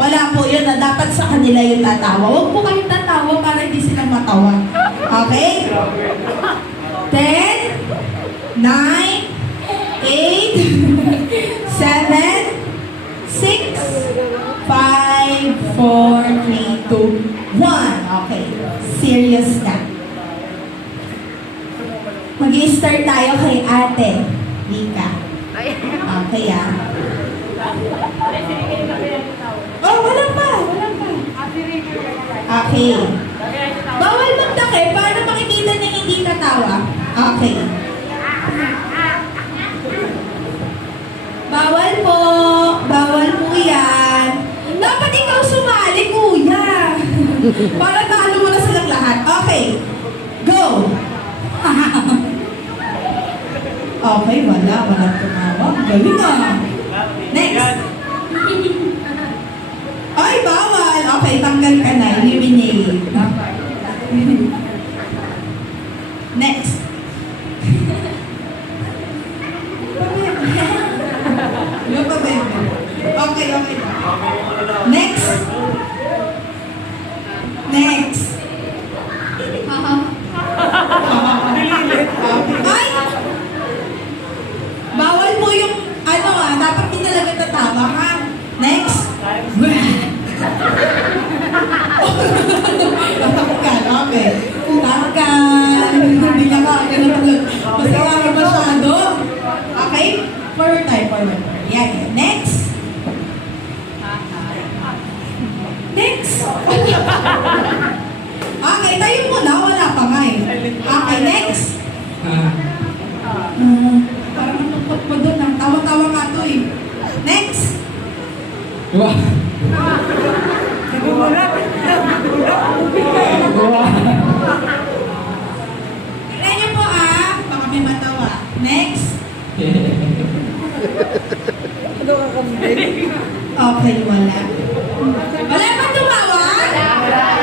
Wala po yun na dapat sa kanila yung tatawa. Huwag po kayong tatawa para hindi sila matawa. Okay? 10, 9, 8, 7, 6, 5, 4, 3, 2, 1. Okay. Serious na. Mag-i-start tayo kay Ate Rika. Okay, ah. Oh, wala pa. Okay. Bawal magtakip para makikita na hindi tatawa. Okay. Bawal po. Bawal po yan. Dapat ikaw sumali, kuya. Para talo mo na silang lahat. Okay. Go. Okay, wala. Walang tumawa. Galing ah. Next. Ay, bawal. Okay, tanggal ka na. Eliminate. Next. Ano pa ba? Okay. Next. Next. Ay! Bawal po yung, dapat hindi talaga tatawa ha. Next. Tanggal, okay. Tanggal. Hindi na ka, basta ka masyado. Okay? Forward tayo. Yan. Next. Next. Okay, tayo muna. Wala pa nga eh. Okay, next. Parang matungkot mo doon. Ang tawa-tawa nga to eh. Next. Wah. Tignan niyo po baka may matawa. Next. Okay, wala. Wala pa tumawa?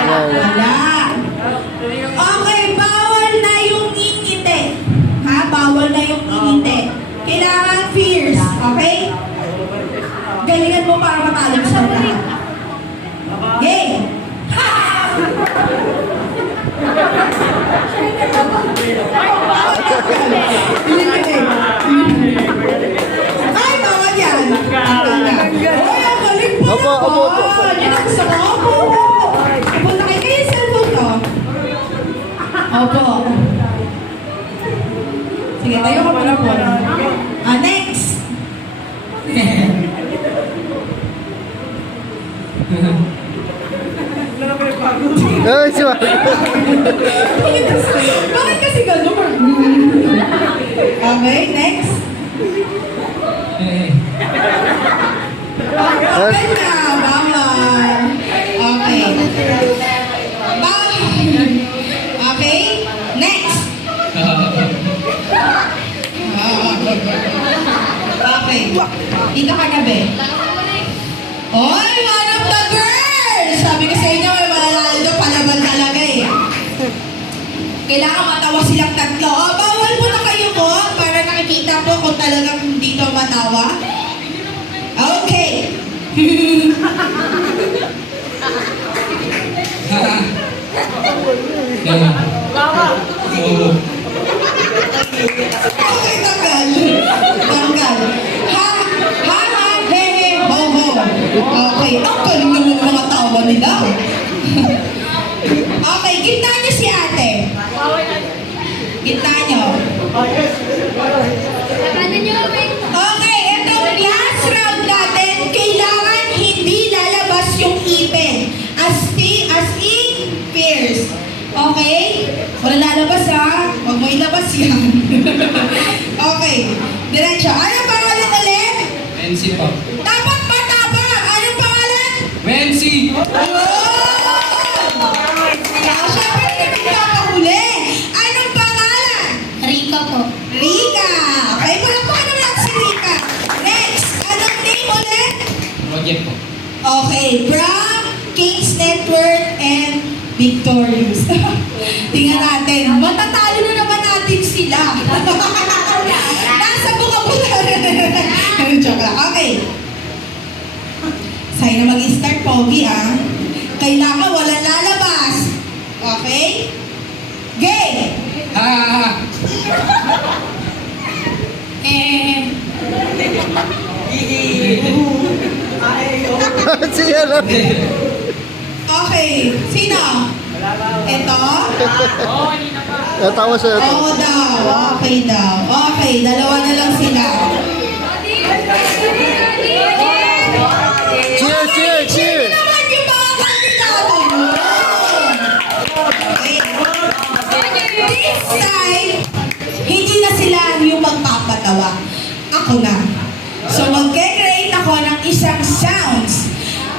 Wala. Okay, bawal na yung ngingiti. Bawal na yung ngingiti. Kailangan fierce, okay? Galingan mo para matalo sa lahat. Game! Ay, bawal yan! Oy, ang galing po na po! Yan ang gusto ko. Opo, nakikita yung cellphone ko. Opo. Sige, tayo ka pala po. Next! Ay, siya. Bakit kasi gano'n? Okay, next. Okay na, bawal. Okay. Bawal. Okay, next. Okay. Dito ka na, be. Oy, one of the girls! Sabi ko sa inyo, may malalalo doon, palaban talaga eh. Kailangan matawa silang tatlo. Bawal po na kayo po para nakikita po kung talagang dito matawa. Okay. Okay, tanggal. He, ho, ho. Okay, ang galing naman ng mga tawa nila. Okay, gitna niyo si ate. Gitna niyo. Okay, itong last round natin, kailangan hindi lalabas yung ipin. As in, fierce. Okay? Wala lalabas Huwag mo ilabas yan. Okay. Diretso. Anong pangalan ulit? Mensi po. Dapat matapang. Anong pangalan? Mensi! Siyempre, hindi magpapahuli. Anong pangalan? Rika po. Rika. Okay, palakpakan naman natin si Rika. Next. Anong name ulit? Roger po. Okay. From King's Network and Victorious. Tingnan natin. Matatalo na naman natin sila. Nasa vocabulary. Joke lang. Okay. Sa'yo na mag-start, Pogi, ah. Kailangan walang lalabas. Okay? Game! Ha, ha, ha. Siya lang. Okay. Sino? Ito? Natawa siya. Oo daw. Okay daw. Okay, dalawa na lang sila. Cheer, cheer, cheer. Hindi naman yung mga kandidato mo. Okay. This time, hindi na sila yung magpapatawa. Ako na. So, mag-create ako ng isang sounds.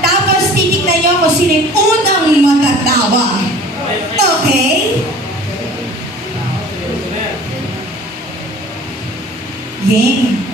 Tapos, titignan nyo kung sino yung unang matatawa. Okay? Game.